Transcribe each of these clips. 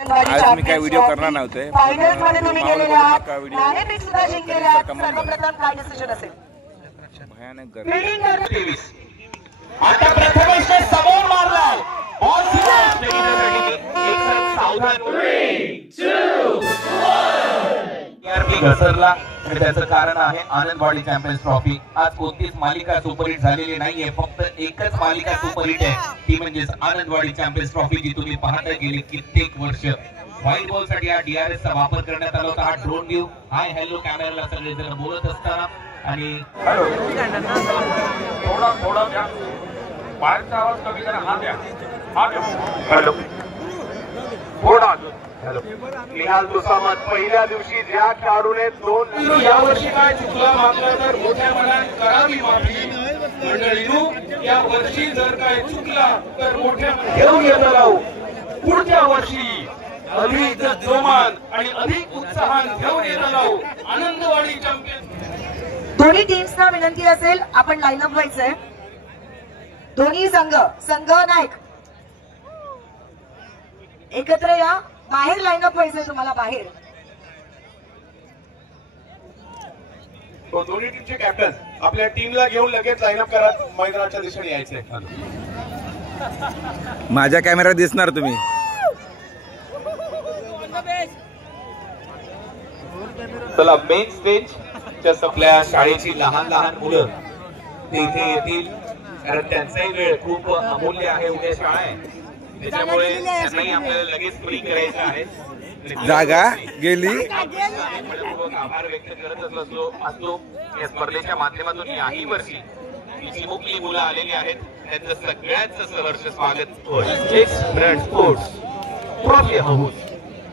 आज मी काय व्हिडिओ करणार नव्हते, फायनल्स मध्ये तुम्ही गेलेले आहात, व्हिडिओ नाणेफेक सुद्धा जिंकलेले आहात. सर्वप्रथम काय डिसिजन असेल? भयानक फिल्डिंग करते. आता प्रथमेश समोर मारलाय बॉल सीधा एक सावधान 3 2 1 घसरला आणि त्याचं कारण आहे आनंदवाडी चॅम्पियन्स ट्रॉफी. आज कोणतीच मालिका सुपरहिट झालेली नाहीये, फक्त एकच मालिका सुपरहिट आहे, ती म्हणजे आनंदवाडी चॅम्पियन्स ट्रॉफी, जी तुम्ही पाहता गेली कित्येक वर्ष. व्हाईट बॉल साठी हा DRS चा वापर करण्यात आला होता. हा ड्रोन व्ह्यू हाय हॅलो कॅमेराला सगळे जण बोलत असताना आणि थोडा द्या, बाहेरचा आवाज कमी करा. हा द्या हॅलो थोडा हॅलो. निहाल दुसामत पहिल्या दिवशी ज्या खेळाडूने 2 यावर्षी काय चुकला मागला तर मोठ्या मनात करावी माफी. मंडळींनो, या वर्षी जर काय चुकला तर मोठ्या घेऊन येत राहू. पुढच्या वर्षी अधिक जोमान आणि अधिक उत्साहान घेऊन येत राहू. आनंदवाडी चॅम्पियन. दोन्ही टीम्सना विनंती असेल, आपण लाईनअप व्हायचंय. दोन्ही संघ नायक एकत्र या. बाहेर लाईनअप व्हायचंय तुम्हाला, बाहेर. तो दोन्ही टीमचे कॅप्टन आपल्या टीमला घेऊन लगेच लाईनअप करा, मैदानाच्या दिशेने यायचंय. माझ्या कॅमेरा दिसणार तुम्ही. चला, मेन स्टेज आपल्या शाळेची लहान मुलं ते इथे येतील, कारण त्यांचाही वेळ खूप अमूल्य आहे. उद्या शाळा आहे, त्याच्यामुळे त्यांनाही आपल्याला लगेच फ्री करायचं आहे. जागा गेली. आभार व्यक्त करत असतो या स्पर्धेच्या माध्यमातून. याही वर्षी चिमुकली मुलं आलेली आहेत, त्यांचं सगळ्यांचं सहर्ष स्वागत होय. ब्रँड स्पोर्ट्स ट्रॉफी हाऊस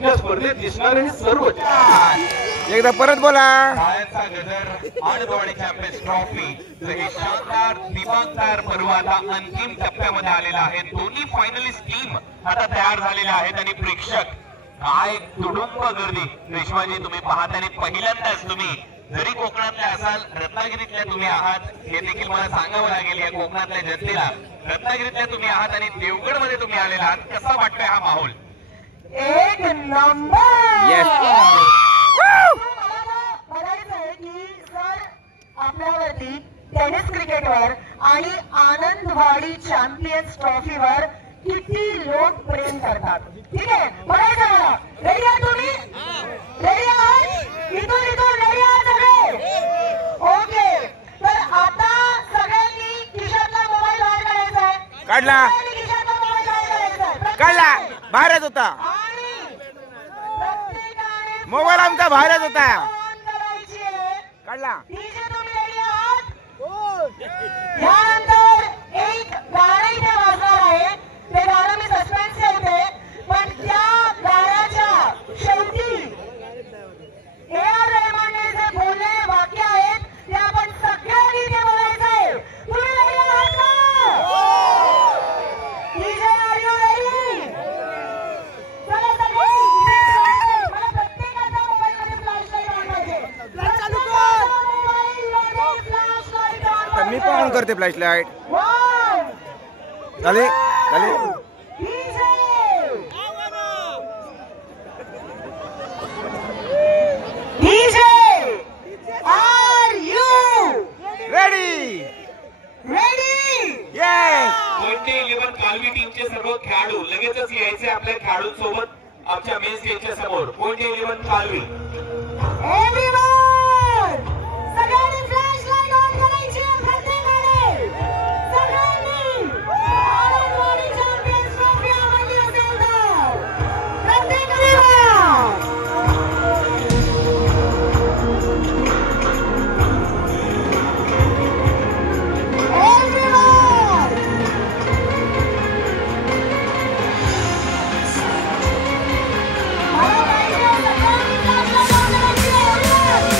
या स्पर्धेत दिसणारे हे सर्व एकदा परत बोला. आनंदवाडी चॅम्पियन्स ट्रॉफी हे शानदार दिमागदार पर्व आता अंतिम टप्प्यामध्ये आलेला आहे. दोन्ही फायनलिस्ट टीम आता तयार झालेल्या आहेत आणि प्रेक्षक काय तुडुंब गर्दी. रेश्माजी, तुम्ही पाहता आणि पहिल्यांदाच तुम्ही जरी कोकणातल्या असाल, रत्नागिरीतल्या तुम्ही आहात हे देखील मला सांगावं लागेल या कोकणातल्या जनतेला. रत्नागिरीतल्या तुम्ही आहात आणि देवगड मध्ये तुम्ही आलेला आहात. कसा वाटतोय हा माहोल? एक नंबर. बघायचंय की सर आपल्यावरती टेनिस क्रिकेटवर आणि आनंदवाडी चॅम्पियन्स ट्रॉफीवर किती लोक प्रेम करतात. ठीक आहे, बघायचं मला. रेडी आहात तुम्ही? रेडी आहात? इथून रेडी आहात सगळे? ओके. तर आता सगळ्यांनी खिशातला मोबाईल बाहेर काढायचा आहे. काढला. खिशातला मोबाईल बाहेर काढायचा आहे. काढला. बाहेरच होता मोबाईल, आमचा बाहेरच होता. काढला. यानंतर एक गाणं इथे वाजणार आहे. ते गाणं मी सस्पेन्स ठेवते, पण त्या गाण्याच्या शेवटी A.R. रहमानने जे बोलले वाक्य आहेत ते आपण सगळ्यांनी इथे बोलायचंय. तुम्ही रेडी आहात का? DJ, are you ready? चला सगळे इथे मला प्रत्येकाच्या मोबाईल मध्ये फ्लॅशलाईट ऑन पाहिजे. मी पण ऑन करते फ्लॅशलाईट. झाली. कालवी टीमचे सर्व खेळाडू लगेचच यायचे आपल्या खेळाडूंसोबत आमच्या मेन स्टेजच्या समोर. कोणते 11 कालवी. सगळ्यांनी फ्लॅशलाईट ऑन करायची. प्रत्येकाने सगळ्यांनी आनंदवाडी चॅम्पियन्स ट्रॉफी आवडली असेल तर प्रत्येकाने मला पाहिजे सगळ्यांनी फ्लॅशलाईट ऑन करायची.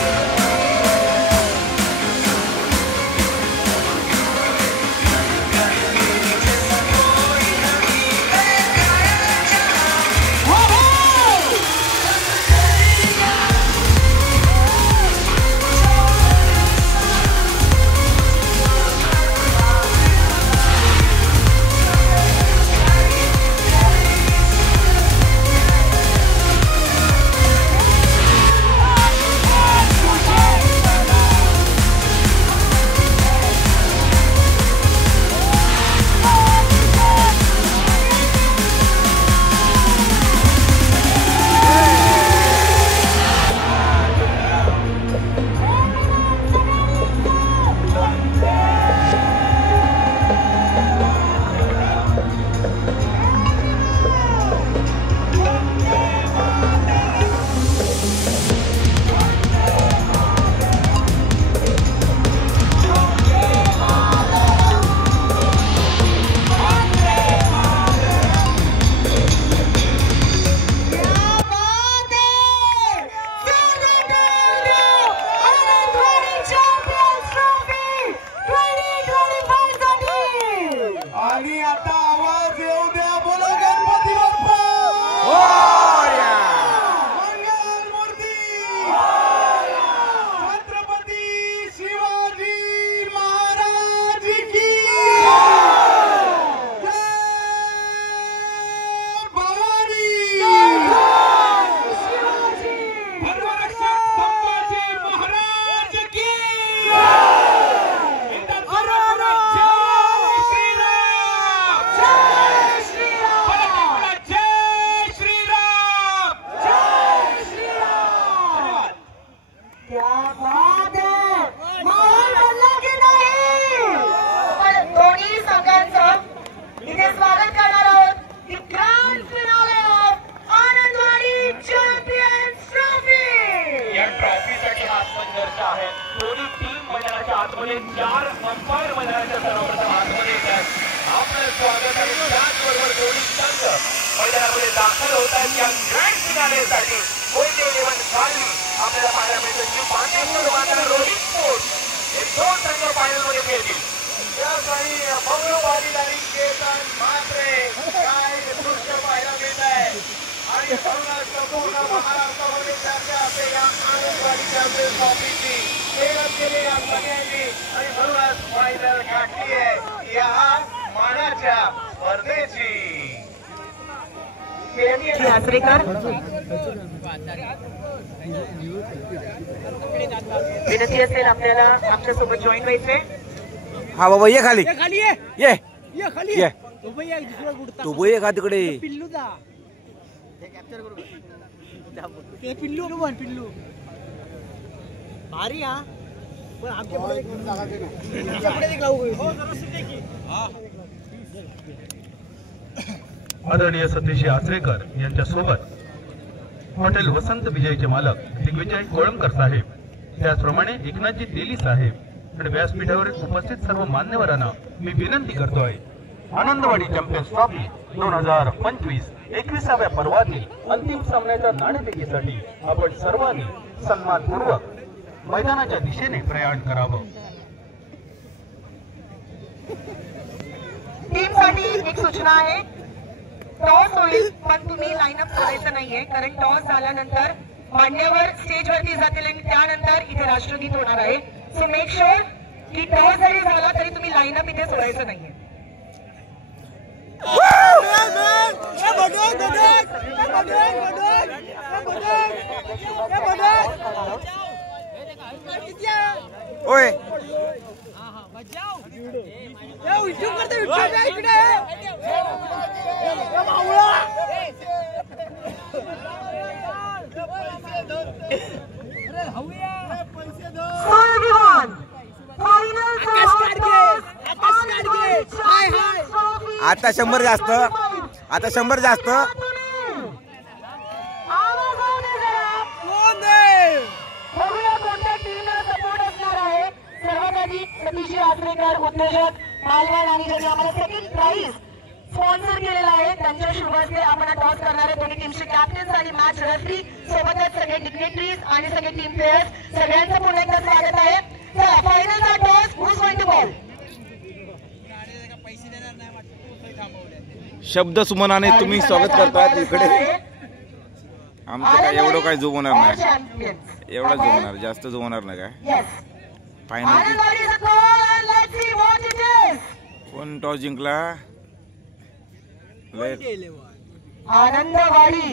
स्वागत करणार आहोत की grand finale of Anandwadi champions trophy. या ट्रॉफीसाठी हा संघर्ष आहे. दोन्ही टीम मैदानाच्या आतमध्ये 4 अंपायर मैदानाच्या सर्वप्रथम आतमध्ये येतात. आपलं स्वागत आहे. त्याचबरोबर दोन्ही संघ मैदानामध्ये दाखल होत आहेत या ग्रँड फिनालेसाठी. कोयते 11 खाली आपल्याला पाहायला मिळतं की पाण्यावर मात्र रोहित स्पोर्ट्स हे 2 संघ फायनलमध्ये खेळतील. या काही भव्य भागीदारी केतन म्हात्रे काय दृश्य पाहायला मिळत आहे. आणि संपूर्ण महाराष्ट्रामध्ये चर्चा असते या आनंदवाडी चॅम्पियन्स ट्रॉफीची. मेहनत केली या सगळ्यांनी आणि म्हणूनच फायनल गाठली आहे या मानाच्या स्पर्धेची. यात्रेकर विनंती असेल आपल्याला आमच्यासोबत जॉईन व्हायचे. हा बाबा ये खाली खाली ये खाली ये तो भैया दुसरा गुडता तू बोये का तिकडे पिल्लू दा ते कॅप्चर करू ते पिल्लू बन पिल्लू भारी हा पण आमच्या पुढे एक लावू हो जरा सुटे की आदरणीय सतीश आचरेकर यांच्या सोबत हॉटेल वसंत विजयचे मालक दिग्विजय कोळंबकर साहेब, त्याचप्रमाणे एकनाथजी तेली साहेब आणि व्यासपीठावर उपस्थित सर्व मान्यवरांना मी विनंती करतोय, आनंदवाडी चॅम्पियन्स ट्रॉफी 2025 21व्या पर्वातील अंतिम सामन्याच्या नाणेफेकीसाठी आपण सर्वांनी सन्मानपूर्वक मैदानाच्या दिशेने प्रयाण करावं. टीमसाठी एक सूचना आहे. टॉस होईल पण तुम्ही लाईनअप सोडायचं नाहीये, कारण टॉस झाल्यानंतर मान्यवर स्टेजवरती जातील आणि त्यानंतर इथे राष्ट्रगीत होणार आहे. सो मेक शुअर की टॉस जरी झाला तरी तुम्ही लाईनअप इथे सोडायचं नाहीये. ओय आता 100 जास्त, आता 100 जास्त. बघूया कोणत्या टीमला सपोर्ट असणार आहे. सर्वात आधी सतीश आचरेकर उद्योजक मालवण आणि ज्यांनी आम्हाला सेकंड प्राइज स्पॉन्सर केलेला आहे त्यांच्या शुभ हस्ते आपण टॉस करणार आहे. दोन्ही टीमचे कॅप्टन्स आणि मॅच रेफरी सोबतच सगळे डिग्नेटरीज आणि सगळे टीम प्लेयर्स सगळ्यांचं पुन्हा एकदा स्वागत आहे. चला फायनलचा toss who is going to bowl. शब्द सुमनाने तुम्ही स्वागत करतात इकडे. आमचं काय एवढं काय जुमवणार नाही, एवढं जुमवणार, जास्त जुमवणार नाही काय. फायनल कोण टॉस जिंकला? आनंदवाडी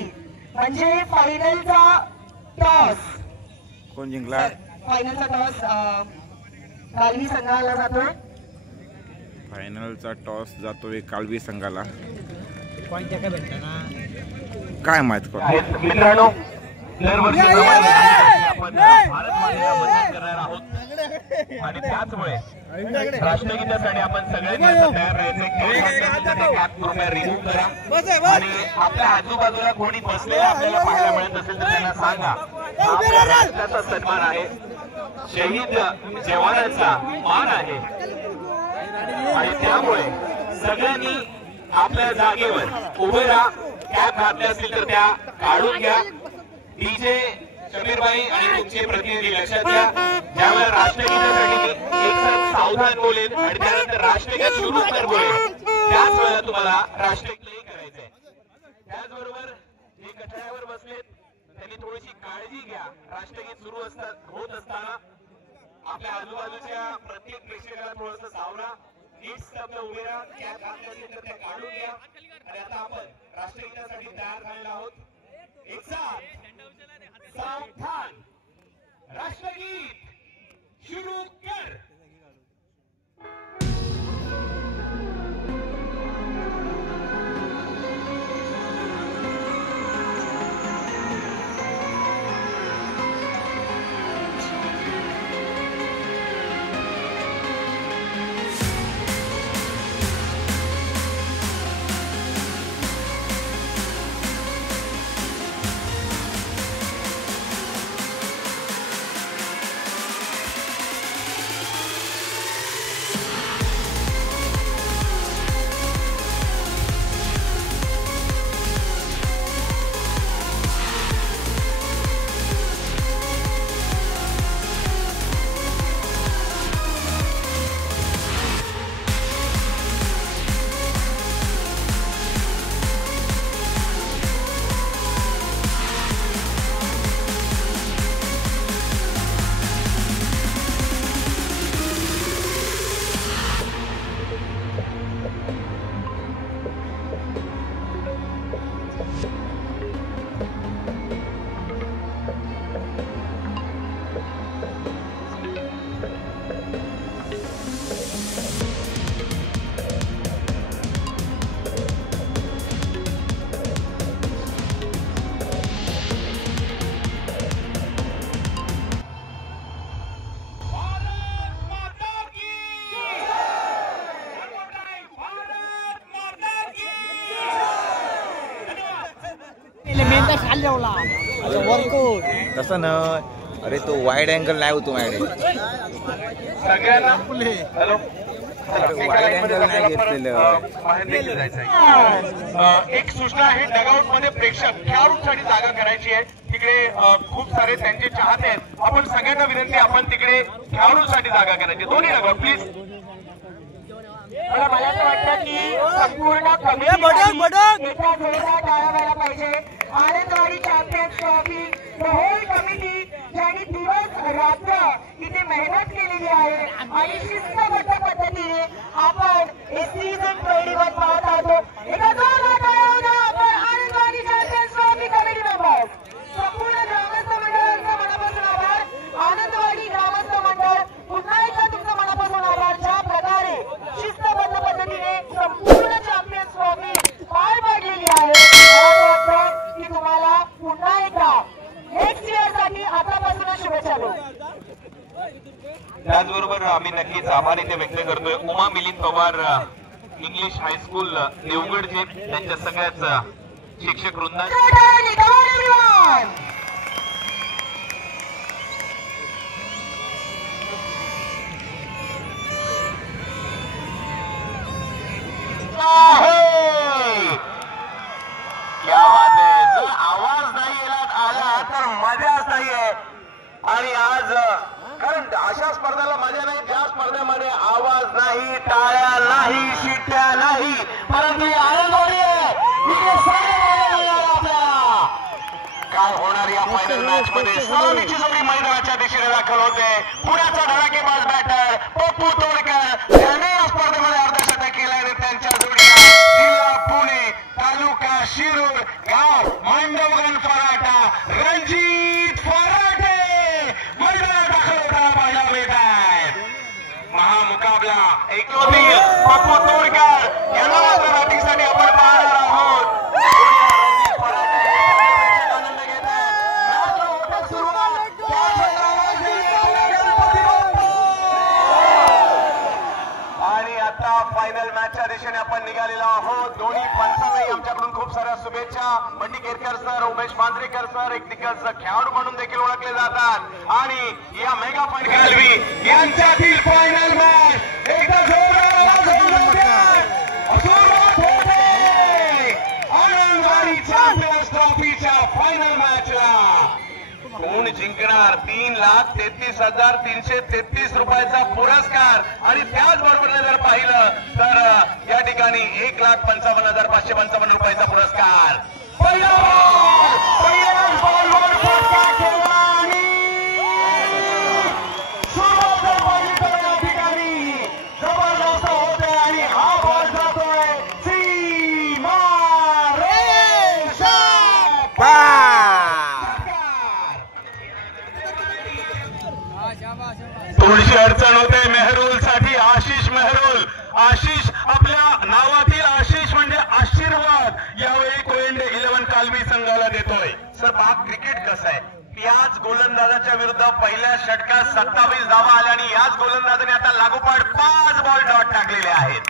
म्हणजे फायनलचा टॉस. कोण जिंकला? फायनलचा टॉस कालवी संघाला जातोय. फायनलचा टॉस जातोय कालवी संघाला. काय माहित कोण? मित्रांनो, दरवर्षी आपण भारत मातेला वंदन करणार आहोत आणि त्याचमुळे राष्ट्रगीतासाठी आपण सगळ्यांनी तयार राहायचे. कृपया रिमूव्ह करा आणि आपल्या आजूबाजूला कोणी बसलेला आपल्याला पाहायला मिळत असेल तर त्यांना सांगा. आपल्या राष्ट्राचा सन्मान आहे, शहीद जवानांचा मान आहे आणि त्यामुळे सगळ्यांनी आपल्या जागेवर उभे राहा. कॅप घातले असतील तर त्या काढून घ्या. डीजे शमीरबाई आणि तुमचे प्रतिनिधी लक्षात घ्या. ज्यावेळेला राष्ट्रगीतासाठी मी एक सावधान बोलेन आणि त्यानंतर राष्ट्रगीत सुरू कर बोलेन, त्याच वेळेला तुम्हाला राष्ट्रगीत करायचंय. त्याचबरोबर जे कठड्यावर बसलेत त्यांनी थोडीशी काळजी घ्या. राष्ट्रगीत सुरू होत असताना आपल्या आजूबाजूच्या प्रत्येक प्रेक्षकाला थोडंसं सावरा. नीट स्तब्ध उभे राहा. कॅप घातले असेल तर त्या काढून घ्या. आणि आता आपण राष्ट्रगीतासाठी तयार झालेलो आहोत. एक साथ सावधान, राष्ट्रगीत सुरू कर. तसं ना, अरे तो वाईड अँगल नाही होतो माझ्याकडे. सगळ्यांना हॅलो वाईड अँगल नाही घेतलेलं. एक सूचना आहे, डगआउट मध्ये प्रेक्षक खेळाडूंसाठी जागा करायची आहे. तिकडे खूप सारे त्यांचे चाहते आहेत. आपण सगळ्यांना विनंती, आपण तिकडे खेळाडूंसाठी जागा करायची. दोन्ही डगआउट प्लीज. मला असं वाटतं की संपूर्ण कमिटी एका जोरदार टाळ्या व्हायला पाहिजे. Anandwadi champions trophy the whole committee ज्यांनी दिवस रात्र इथे मेहनत केलेली आहे आणि शिस्तबद्ध पद्धतीने आपण हे सीझन 21 पाहत आहोत. एका जोरदार टाळ्या होत्या आपण Anandwadi champions trophy committee members. संपूर्ण ग्रामस्थ मंडळाचा मनापासून आभार. आनंदवाडी ग्रामस्थ मंडळ पुन्हा एकदा तुमचं मनापासून आभार. ज्या प्रकारे शिस्तबद्ध पद्धतीने संपूर्ण चॅम्पियन्स ट्रॉफी पार पाडलेली आहे, मला वाटतं की तुम्हाला पुन्हा एकदा नेक्स्ट इयर साठी आतापासूनच शुभेच्छा देऊ. त्याचबरोबर आम्ही नक्कीच आभार इथे व्यक्त करतोय उमा मिलिंद पवार इंग्लिश हायस्कूल देवगडचे, त्यांच्या सगळ्याच शिक्षक वृंदाचे. क्या बात आहे. जर आवाज नाही आला तर मजाच नाहीये. आणि आज कारण अशा स्पर्धेला मजा नाही, ज्या स्पर्धेमध्ये आवाज नाही, टाळ्या नाही, शिट्ट्या नाही, परंतु आनंदवाडी आपल्याला काय होणार या फायनल मॅच मध्ये. सलामीची जोडी मैदानाच्या दिशेने दाखल होते. पुण्याचा धडाकेबाज बॅटर पप्पू तोडकर त्याने या स्पर्धेमध्ये अर्धशतक केले आणि त्यांच्या जोडीला जिल्हा पुणे, तालुका शिरूर, गाव मांडवगण फराटा रणजित फराटे मैदानात दाखल होताना पाहायला मिळत आहे. महामुकाबला एकलोती पप्पू तोडकर यांना मात्र बॅटिंगसाठी आपण पाहणार आहोत. फायनल मॅचच्या दिशेने आपण निघालेलो आहोत. दोन्ही पंचांनाही आमच्याकडून खूप साऱ्या शुभेच्छा. बंडी केरकर सर, उमेश मांजरेकर सर एक दिग्गज खेळाडू म्हणून देखील ओळखले जातात. आणि या मेगा फायनल यांच्यातील फायनल मॅच एकदा आनंदवाडी चॅम्पियन्स ट्रॉफीच्या फायनल मॅचला कोण जिंकणार. 3,33,333 रुपयाचा पुरस्कार आणि त्याचबरोबर जर पाहिलं तर या ठिकाणी 1,55,555 रुपयाचा पुरस्कार. जबरदस्त होते आणि हा बॉल जातोय सीमा थोडीशी अडचण होते मेहरुल साठी. आशिष मेहरुल, आशिष आपल्या नावातील आशिष म्हणजे आशीर्वाद यावेळी कोयंडे 11 कालवी संघाला देतोय. सर बाग क्रिकेट कसं आहे, याच गोलंदाजाच्या विरुद्ध पहिल्या षटकात 27 धावा आल्या आणि याच गोलंदाजाने आता लागोपाठ 5 बॉल डॉट टाकलेले आहेत.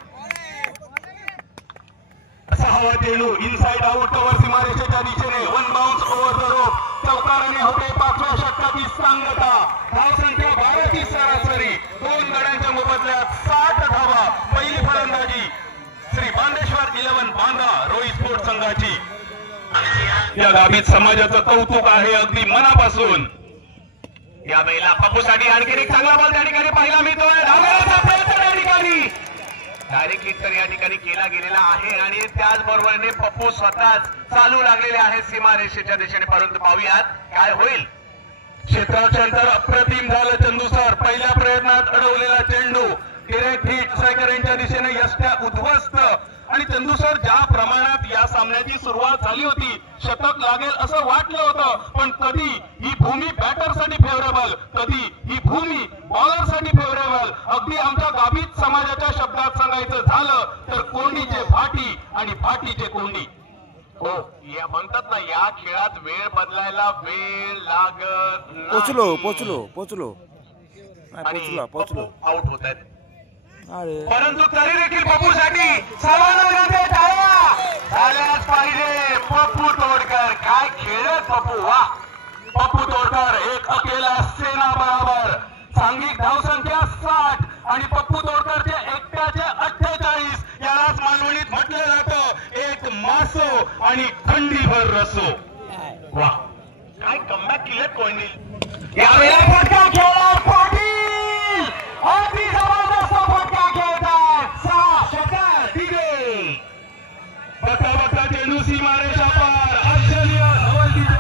असा हवा चेंडू इनसाइड आउट कव्हर सीमारेषेच्या दिशेने 1 बाउन्स ओव्हर द रोप. चौकाराने होते 5व्या षटकाची सांगता. धावसंख्या 12ची सरासरी. 2 गड्यांच्या मोबदल्यात 60 धावा. पहिली फलंदाजी श्री बांदेश्वर 11 बांदा रोई स्पोर्ट्स संघाची. या गाभीत समाजाचं कौतुक आहे अगदी मनापासून. या वेळेला पप्पूसाठी आणखी एक चांगला बॉल त्या ठिकाणी पाहायला मिळतोय. धावण्याचा प्रयत्न त्या ठिकाणी डायरेक्ट हिट तर या ठिकाणी केला गेलेला आहे आणि त्याचबरोबरने पप्पू स्वतःच चालू लागलेले आहेत सीमारेषेच्या दिशेने. परंतु पाहूयात काय होईल. क्षेत्ररक्षण अप्रतिम झालं. चंदू सर पहिल्या प्रयत्नात अडवलेला चेंडू डिरेक्ट हिट. स्ट्रायकर यांच्या दिशेने यष्ट्या उद्ध्वस्त. आणि चंदू सर ज्या प्रमाणात या सामन्याची सुरुवात झाली होती, शतक लागेल असं वाटलं होतं, पण कधी ही भूमी बॅटरसाठी फेवरेबल, कधी ही भूमी बॉलरसाठी फेवरेबल. अगदी आमच्या गाभीत समाजाच्या शब्दात सांगायचं झालं तर कोंडीचे भाटी आणि भाटीचे कोंडी. हो या म्हणतात ना, या खेळात वेळ बदलायला वेळ लागत. पोचलो आणि आउट होत आहेत. परंतु तरी देखील पप्पूसाठी सर्वांना झाल्याच पाहिजे. पप्पू तोडकर काय खेळत पप्पू, वा. पप्पू तोडकर एक अकेला सेना बरोबर सांघिक धावसंख्या 60 आणि पप्पू तोडकरचे एकट्याचे 48. यालाच मालवणीत म्हटलं जातं एक मासो आणि खंडीभर रसो. वा काय कमबॅक केलं कोणी. यावेळेला फटका खेळला पाटील, अगदी जबरदस्त फटका खेळतात. 6 षटकार दिले. बघता बघता चेंडू सीमारेषा पार.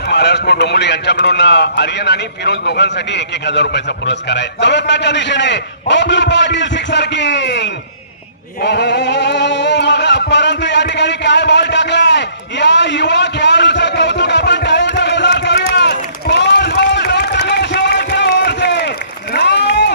महाराष्ट्र डोंबोली यांच्याकडून आर्यन आणि फिरोज दोघांसाठी 1,000 रुपयाचा पुरस्कार आहे. जवळपासच्या दिशेने बबलू पाटील सिक्सर किंग. परंतु या ठिकाणी काय बॉल टाकलाय. या युवा खेळाडूचं कौतुक आपण टाळ्यांचा गजर करूया. बॉल टाकलाय शेवटच्या ओव्हरचे नाव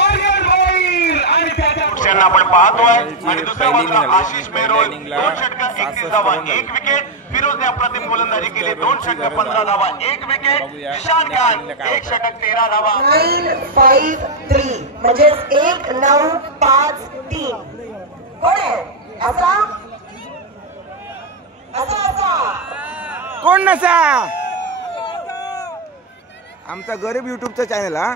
आर्यन भोईर आणि त्याच्या आपण पाहतोय. आणि दुसऱ्या बाजूला आशिष मेहरोल 2 षटकार 31 धावा 1 विकेट. फिरोजने अप्रतिम गोलंदाजी केली. 2 षटक 15 धावा 1 विकेट. ईशान खान 1 षटक 13 धावा. 9-5-3 म्हणजे 1-9-5-3 कोण आहे असा कोण नसा. आमचा गरीब युट्यूबचा चॅनल हा.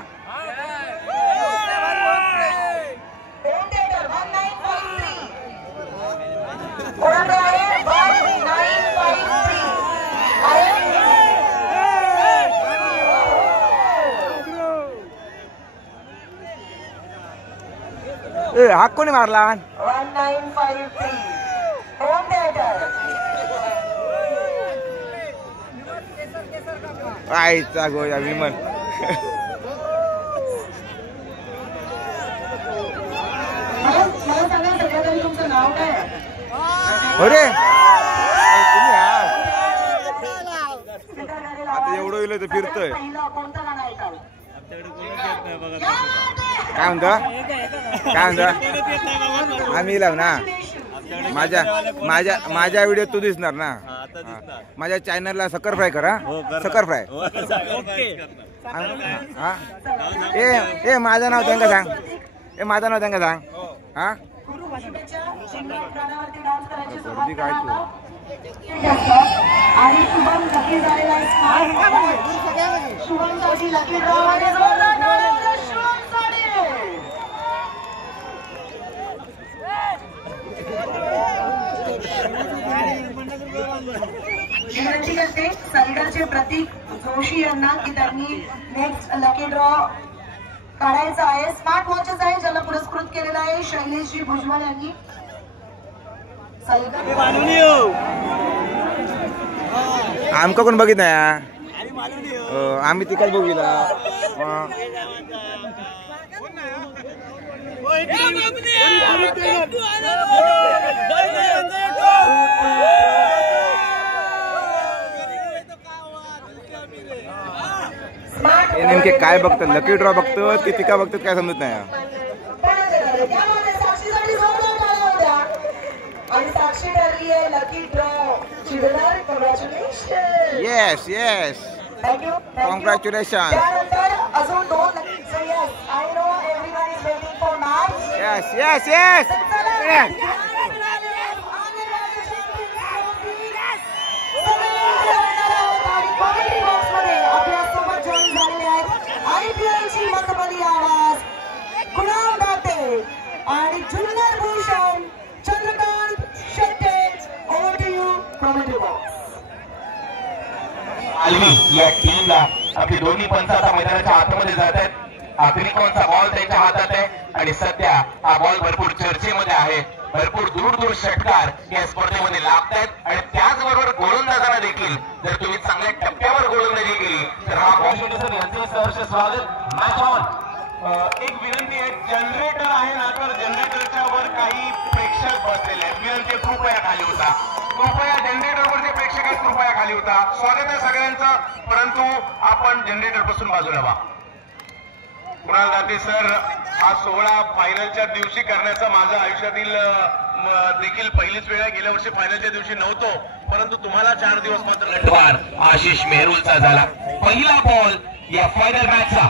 हाक कोणी मारला. 1953 होम थिएटर. आईचा गोया विमल. मला सांगा सगळ्यात तुमचं नाव काय आहे. अरे तुम्ही आता एवढं येईल तर फिरतोय. कोणतं गाणं ऐकाल. काय म्हणतो आम्ही लाव ना. माझ्या व्हिडिओ तू दिसणार ना. माझ्या चॅनलला सकर फ्राय करा. सकर फ्राय. हा ए माझं नाव त्यांना सांग. माझं नाव त्यांना सांग. हा गर्दी काय तू. आणि शुभम लकी झालेला आहे. शुभम साठी लकी ड्रॉ मध्ये विनंती करते सलगरचे प्रतीक जोशी यांना की त्यांनी नेक्स्ट लकी ड्रॉ काढायचा आहे. स्मार्ट वॉचेस आहे ज्याला पुरस्कृत केलेला आहे शैलेशजी भुजबळ यांनी. आमका कोण बघित नाही. आम्ही तिकडे बघितला. नेमके काय बघतात. लकी ड्रॉ बघतात की तिका बघतात काय समजत नाही. आणि साक्षी ठरली आहे लकी ड्रॉ चिडणार. Congratulation. Yes yes thank you congratulation. त्यानंतर अजून 2 so yes I know everyone is waiting for match. Yes yes yes. आपल्यासोबत जॉईन झालेले आहेत IPLची मतबली आवाज कुणाल दाते आणि Junnar Bhushan Chandrakant Shette. Over to you commentary box. आलवी या टीमला आपली दोन्ही पंच आता मैदानाच्या आतमध्ये जात आहेत. अग्निकोनचा बॉल त्यांच्या हातात आहे आणि सध्या हा बॉल भरपूर चर्चेमध्ये आहे. भरपूर दूर षटकार या स्पर्धेमध्ये लागत आहेत आणि त्याचबरोबर गोलंदाजांना देखील जर तुम्ही चांगल्या टप्प्यावर गोलंदाजी केली तर हा बॉल यांचे सहर्ष स्वागत. Match on. एक विनंती आहे जनरेटर आहे ना तर जनरेटरच्या वर काही प्रेक्षक बसलेले आहेत. विनंती कृपया खाली होता. कृपया जनरेटरवरचे प्रेक्षक आहेत कृपया खाली होता. स्वागत आहे सगळ्यांचं परंतु आपण जनरेटर पासून बाजूला व्हा. कुणाल दाते सर हा सोहळा फायनलच्या दिवशी करण्याचा माझ्या आयुष्यातील देखील पहिलीच वेळ आहे. गेल्या वर्षी फायनलच्या दिवशी नव्हतो परंतु तुम्हाला 4 दिवस मात्र लटवार आशिष मेहरुलचा झाला. पहिला बॉल या फायनल मॅचचा.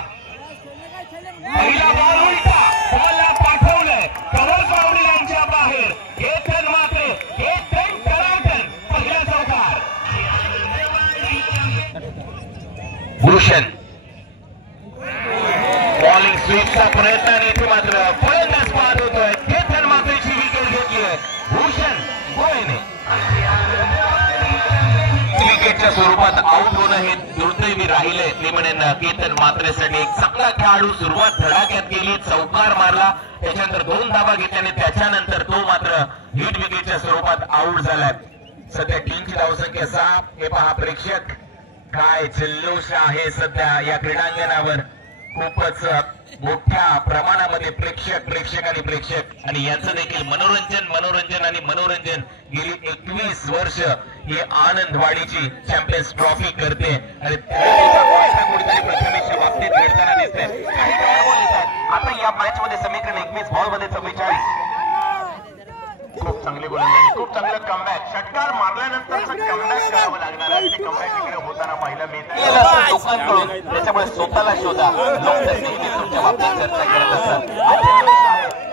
पहिला बॉल उलटा बॉलला पाठवलं. भूषण बॉलिंग स्वीपचा प्रयत्न आणि इथे मात्र फलंदाज बाद होतोय. केतन मात्रेची विकेट घेतली आहे भूषण गोयने. क्रिकेटच्या स्वरूपात आउट होणं हे दुर्दैवी राहिले. मी म्हणेन केतन मात्रेसाठी एक चांगला खेळाडू सुरुवात धडाक्यात केली, चौकार मारला, त्याच्यानंतर 2 धावा घेतल्याने त्याच्यानंतर तो मात्र हिट विकेटच्या स्वरूपात आउट झालाय. सध्या टीमची धावसंख्या 6. हे पहा प्रेक्षक, काय जल्लोष आहे सध्या या क्रीडांगणावर. खूपच मोठ्या प्रमाणामध्ये प्रेक्षक आणि यांचं देखील मनोरंजन आणि मनोरंजन गेली 21 वर्ष ही आनंदवाडीची चॅम्पियन्स ट्रॉफी करते आणि कुठेतरी प्रथमेशच्या बाबतीत घडताना दिसते. आता या मॅच मध्ये समीकरण 21 बॉल मध्ये 44. खूप चांगली गोलंदाजी, खूप चांगलं कमबॅक. षटकार मारल्यानंतर कमबॅक करावं लागणार आहे. ते कमबॅक इकडे होताना पाहायला मिळतं लोकांकडून. त्याच्यामुळे स्वतःला शोधा. लोक तर नेहमी तुमच्या बाबतीत चर्चा करत असतात.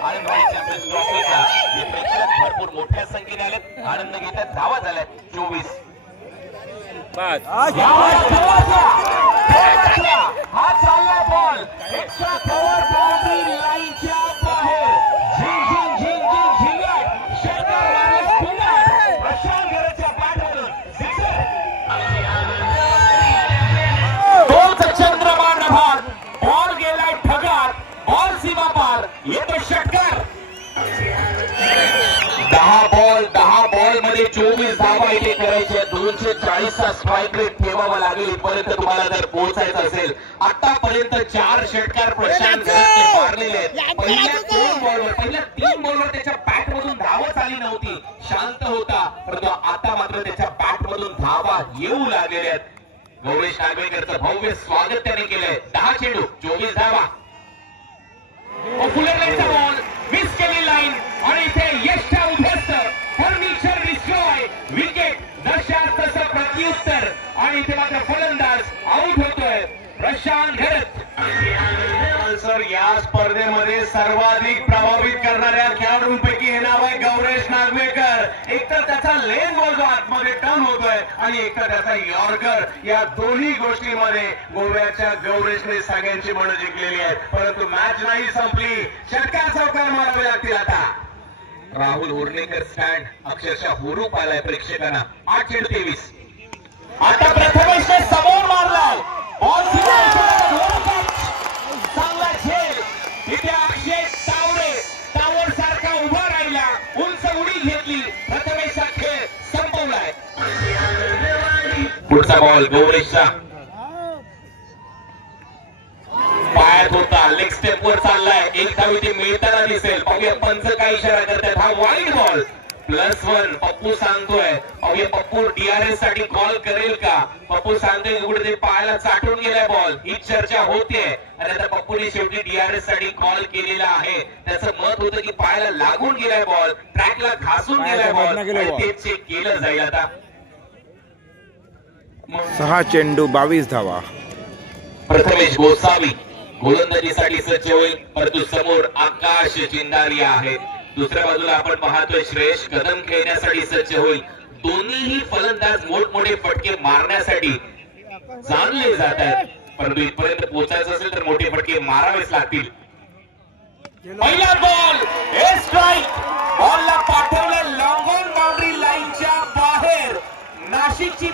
आनंदवाडी चॅम्पियन्स ट्रॉफीचा हे प्रेक्षक भरपूर मोठ्या संख्येने आलेत, आनंद घेतात. धावा झाल्यात 24. हा चालला बॉल एक्स्ट्रा कव्हर बाउंड्री लाईनच्या बाहेर. चंद्रमा नभार बॉल गेलाय ढगात. बॉल सीमा पार येतो षटकार. 10 बॉल मध्ये 24 धावा इथे करायचे. 240चा स्ट्राईक रेट ठेवावा लागेल इथपर्यंत तुम्हाला जर पोहोचायचं असेल. आतापर्यंत 4 षटकार प्रशांत घरतने मारलेले आहेत. पहिल्या 3 बॉलवर त्याच्या बॅट मधून धावच आली नव्हती, शांत होता, परंतु आता मात्र त्याच्या बॅट मधून धावा येऊ लागलेल्या आहेत. गौरेश नागवेकरचं भव्य स्वागत त्याने केलंय. 10 चेंडू 24 धावा. फुलेचा बॉल मिस केली लाईन आणि इथे यशच्या उद्ध्वस्त फर्निचर डिस्ट्रॉय विकेट. दशात तसं प्रत्युत्तर आणि इथे मात्र फलंदाज आउट होतोय प्रशांत घरत. सर या स्पर्धेमध्ये सर्वाधिक प्रभावित करणाऱ्या खेळाडूंपैकी हे नाव आहे गौरेश नागवेकर. एकतर त्याचा लेन बॉल जो आतमध्ये टर्न होतोय आणि एकतर त्याचा यॉर्कर. या दोन्ही गोष्टींमध्ये गोव्याच्या गौरेशने सगळ्यांची मनं जिंकलेली आहेत. परंतु मॅच नाही संपली. षटकार चौकार मारावे लागतील आता. राहुल उर्लेकर स्टँड अक्षरशः हुरूप आलाय प्रेक्षकांना. 8 चेंडू 23. आता प्रथमेशने समोर मारलाय बॉल. चांगला खेळ इथे अक्षय टावर सारखा उभा राहिला, उंच उडी घेतली, प्रथमेशचा खेळ संपवलाय. पुढचा बॉल गौरेशचा पायात होता, लेग स्टेप वर चाललाय. 1 धाव इथे मिळताना दिसेल. पाहूया पंच काय इशारा करतात. हा वाईड बॉल +1 पप्पू सांगतोय. पाहूया पप्पू DRS साठी कॉल करेल का. पप्पू सांगतोय कुठे पायाला चाटून गेलाय बॉल, ही चर्चा होते. आणि आता पप्पूने शेवटी DRS साठी कॉल केलेला आहे. त्याचं मत होतं की पायाला लागून गेलाय बॉल, ट्रॅकला घासून गेलाय बॉल, ते चेक केलं जाईल. आता 6 चेंडू 22 धावा. प्रथमेश गोसावी गोलंदाजीसाठी सज्ज होईल, परंतु समोर आकाश चिंदारिया आहे. दुसऱ्या बाजूला आपण पाहतोय श्रेयश कदम खेळण्यासाठी सज्ज होईल. दोन्हीही फलंदाज मोठमोठे फटके मारण्यासाठी जाणले जात आहेत, परंतु इथपर्यंत पोहोचायचं असेल तर मोठे फटके मारावेच लागतील. पहिला बॉल हे स्ट्राईक. बॉलला पाठवलं लॉंग ऑन बाउंड्री लाईनच्या बाहेर. नाशिकची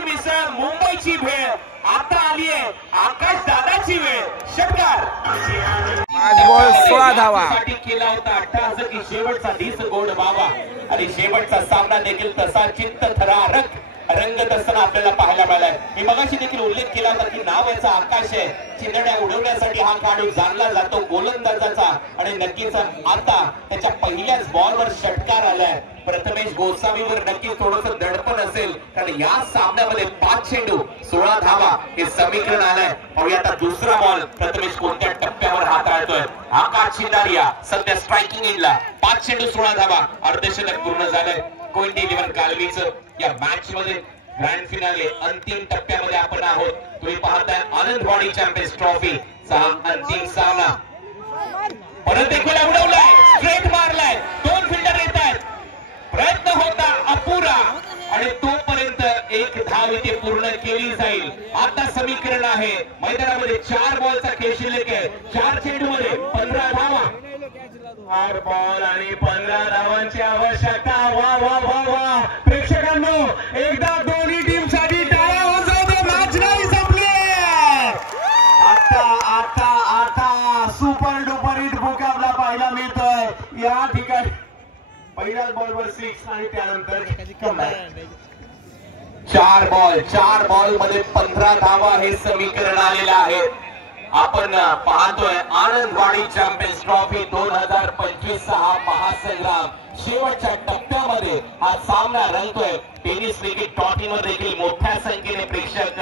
मिसळ मुंबईची भेळ. आता आली आहे आकाश दादाची वेळ. षटकार 5 बॉल 16 धावा. केला होता अट्टाहास की शेवटचा दिस गोड बाबा आणि शेवटचा सामना देखील तसा चित्त थरारक रंगत असताना आपल्याला पाहायला मिळालाय. मी मगाशी देखील उल्लेख केला होता की नाव याचा आकाश आहे. चिंधड्या उडवण्यासाठी हा खेळाडू जाणला जातो गोलंदाजाचा आणि नक्कीच आता त्याच्या पहिल्याच बॉलवर षटकार आलाय. प्रथमेश गोसावीवर नक्कीच थोडंसं दडपण असेल, कारण या सामन्यामध्ये 5 चेंडू 16 धावा हे समीकरण आलंय. पाहूया आता दुसरा बॉल प्रथमेश कोणत्या टप्प्यावर हाताळतोय. आकाश चिंदारिया सध्या स्ट्रायकिंग एंडला. 5 चेंडू 16 धावा. अर्धशतक पूर्ण झालंय. कोयंटी 11 कालवीचं या मॅच मध्ये ग्रँड फिनाले अंतिम टप्प्यामध्ये आपण आहोत. तुम्ही पाहताय आनंदवाडी चॅम्पियन्स ट्रॉफी चा अंतिम सामना. परत एक वेळा उडवलाय, स्ट्रेट मारलाय, 2 फिल्डर येत आहेत. प्रयत्न होता अपुरा आणि तोपर्यंत 1 धाव इथे पूर्ण केली जाईल. आता समीकरण आहे मैदानामध्ये 4 बॉलचा खेळ शिल्लक आहे. 4 चेंडूमध्ये 15 धावा. 4 बॉल आणि 15 धावांची आवश्यकता. वा वा वा वा प्रेक्षकांनो, एकदा दोन्ही टीम साठी टाळ्या वाजवतो. मॅच नाही संपली. आता आता आता सुपर डुपर हिट मुकाबला पाहायला मिळतोय या ठिकाणी. पहिल्याच बॉलवर 6 आणि त्यानंतर 4 बॉल मध्ये 15 धावा हे समीकरण आलेलं आहे. आपण पाहतोय आनंदवाडी चॅम्पियन्स ट्रॉफी 2025 हा महासंग्राम शेवटच्या टप्प्यामध्ये हा सामना रंगतोय. tenniscricket.in वर देखील मोठ्या संख्येने प्रेक्षक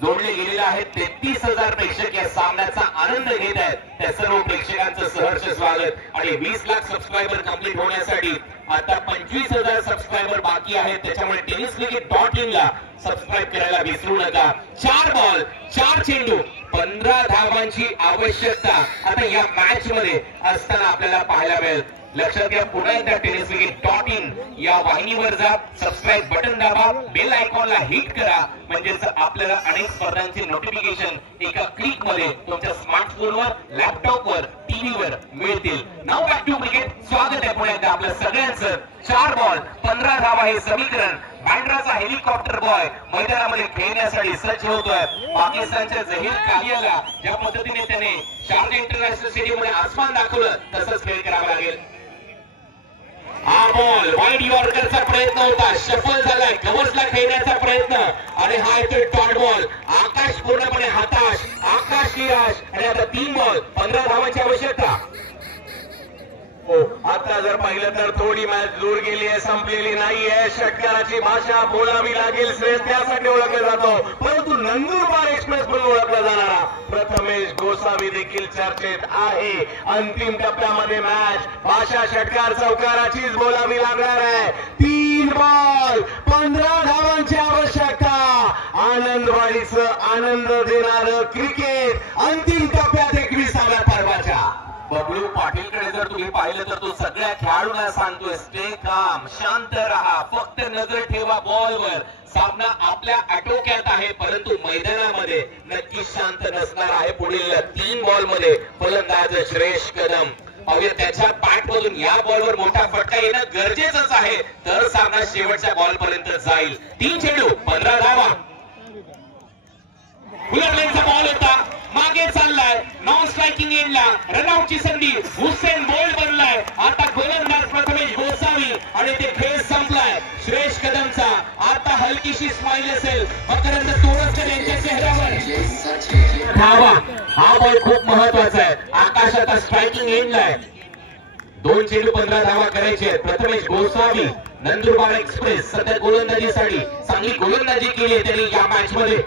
जोडले गेलेले आहेत. 33,000 प्रेक्षक या सामन्याचा आनंद घेत आहेत. त्या सर्व प्रेक्षकांचं सहर्ष स्वागत. आणि 20 लाख सबस्क्रायबर कंप्लीट होण्यासाठी आता 25,000 सबस्क्रायबर बाकी आहेत. त्याच्यामुळे tenniscricket.in ला सबस्क्राईब करायला विसरू नका. 4 बॉल 4 चेंडू 15 धावांची आवश्यकता आता या मॅच मध्ये असताना आपल्याला पाहायला मिळेल. लक्षात घ्या, पुन्हा एकदा tenniscricket.in या वाहिनीवर जा, सबस्क्राईब बटन दाबा, बेल आयकॉनला हिट करा. म्हणजेच आपल्याला अनेक स्पर्धांचे नोटिफिकेशन एका क्लिक मध्ये तुमच्या स्मार्टफोनवर, लॅपटॉपवर, टीव्हीवर मिळतील. नाव बॅक टू क्रिकेट. स्वागत आहे पुन्हा एकदा आपल्या सगळ्यांचं. 4 बॉल 15 धावा हे समीकरण. बँड्राचा हेलिकॉप्टर बॉय मैदानामध्ये खेळण्यासाठी सज्ज होतोय. पाकिस्तानच्या झहीर कालियाला ज्या पद्धतीने त्याने शारजा इंटरनॅशनल स्टेडियम मध्ये आसमान दाखवलं तसंच खेळ करावा लागेल. हा बॉल वाईड यॉर्करचा प्रयत्न होता, शफल झालाय, कव्हर्सला खेळण्याचा प्रयत्न आणि हा येतोय डॉट बॉल. आकाश पूर्णपणे हताश, आकाश निराश. आणि आता 3 बॉल 15 धावांची आवश्यकता. आता जर पाहिलं तर थोडी मॅच दूर गेली आहे, संपलेली नाहीये. षटकाराची भाषा बोलावी लागेल. श्रेष्ठ त्यासाठी ओळखला जातो, परंतु नंदुरबार एक्सप्रेस म्हणून ओळखला जाणारा प्रथमेश गोसावी देखील चर्चेत आहे. अंतिम टप्प्यामध्ये मॅच भाषा षटकार चौकाराचीच बोलावी लागणार आहे. 3 बॉल 15 धावांची आवश्यकता. आनंदवाडीचं आनंद देणारं क्रिकेट अंतिम टप्प्यात 21व्या पर्वाच्या. बबलू पाटीलकडे जर तुम्ही पाहिलं तर तो सगळ्या खेळाडूंना सांगतोय, स्टे काम, शांत राहा, फक्त नजर ठेवा बॉलवर. सामना आपल्या आटोक्यात आहे, परंतु मैदानामध्ये नक्की शांत नसणार आहे. पुढील 3 बॉल मध्ये फलंदाज श्रेयश कदम. पाहूया त्याच्या बॅटमधून या बॉलवर मोठा फटका येणं गरजेचंच आहे, तर सामना शेवटच्या बॉल पर्यंत जाईल. 3 चेंडू 15 धावा. फुलरलेनचा बॉल होता, मागे चाललाय, नॉन स्ट्रायकिंग एंडला रनआउटची संधी. हुसेन बोल्ड बनलाय. आता गोलंदाज प्रथमेश गोसावी आणि ते खेळ संपलाय. श्रेयश कदमचा आता हलकीशी स्माइल असेल मकरंद तोरसकर यांच्या चेहऱ्यावर. धावा. हा बॉल खूप महत्वाचा आहे. आकाश आता स्ट्रायकिंग एंडला आहे. 2 चेंडू 15 धावा करायचे आहेत. प्रथमेश गोसावी नंदुरबार एक्सप्रेस सध्या गोलंदाजीसाठी चांगली गोलंदाजी केली आहे त्यांनी या मॅच मध्ये.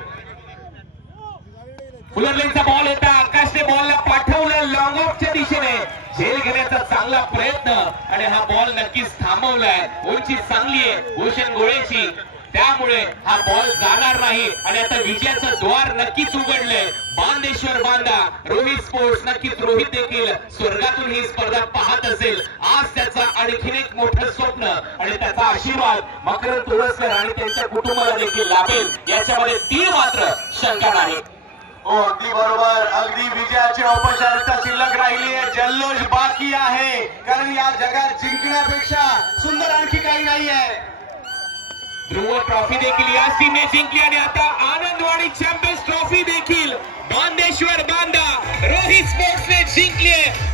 फुलरलेनचा बॉल होता, आकाशने बॉलला पाठवलं लॉंग ऑफच्या दिशेने. झेल घेण्याचा चांगला प्रयत्न आणि हा बॉल नक्कीच थांबवलाय. उंची चांगली आहे भूषण गोळेची, त्यामुळे हा बॉल जाणार नाही. आणि आता विजयाचं द्वार नक्कीच उघडलंय. बांदेश्वर बांदा रोहित स्पोर्ट्स. नक्कीच रोहित देखील स्वर्गातून ही स्पर्धा पाहत असेल. आज त्याचा आणखीन एक मोठं स्वप्न आणि त्याचा आशीर्वाद मकरंद तोरसकर आणि त्यांच्या कुटुंबाला देखील लाभेल याच्यामध्ये तीळ मात्र शंका नाही. हो, अगदी बरोबर. अगदी विजयाची औपचारिकता शिल्लक राहिली आहे, जल्लोष बाकी आहे. कारण या जगात जिंकण्यापेक्षा सुंदर आणखी काही नाही आहे. ध्रुव ट्रॉफी देखील या टीमने जिंकली आणि आता आनंदवाडी चॅम्पियन्स ट्रॉफी देखील बांदेश्वर बांदा रोहित स्पोर्ट्सने जिंकली आहे.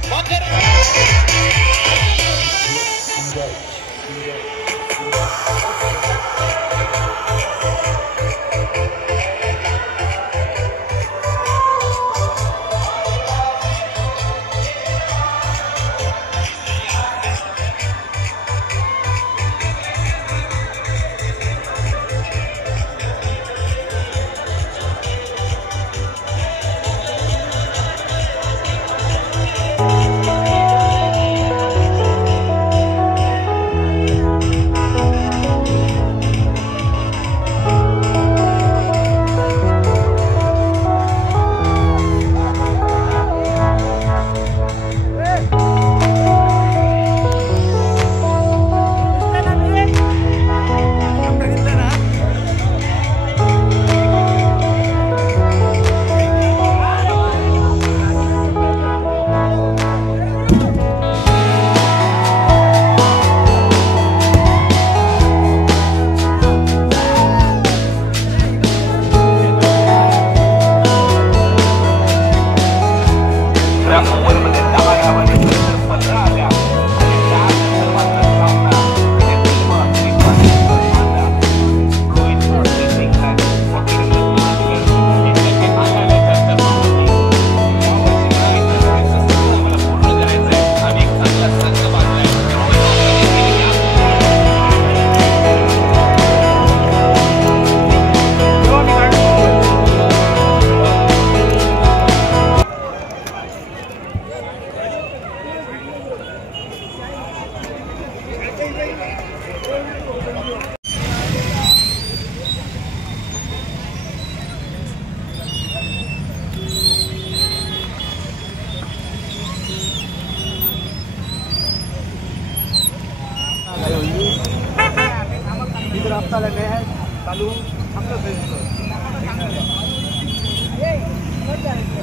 इकडे आपल्याला नाही आहे चालू आपलं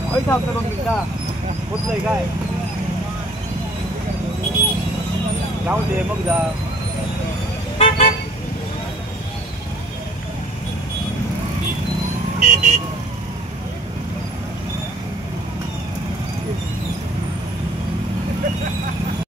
पैसा आपलं मग मिळता होत नाही काय जाऊ दे मग जा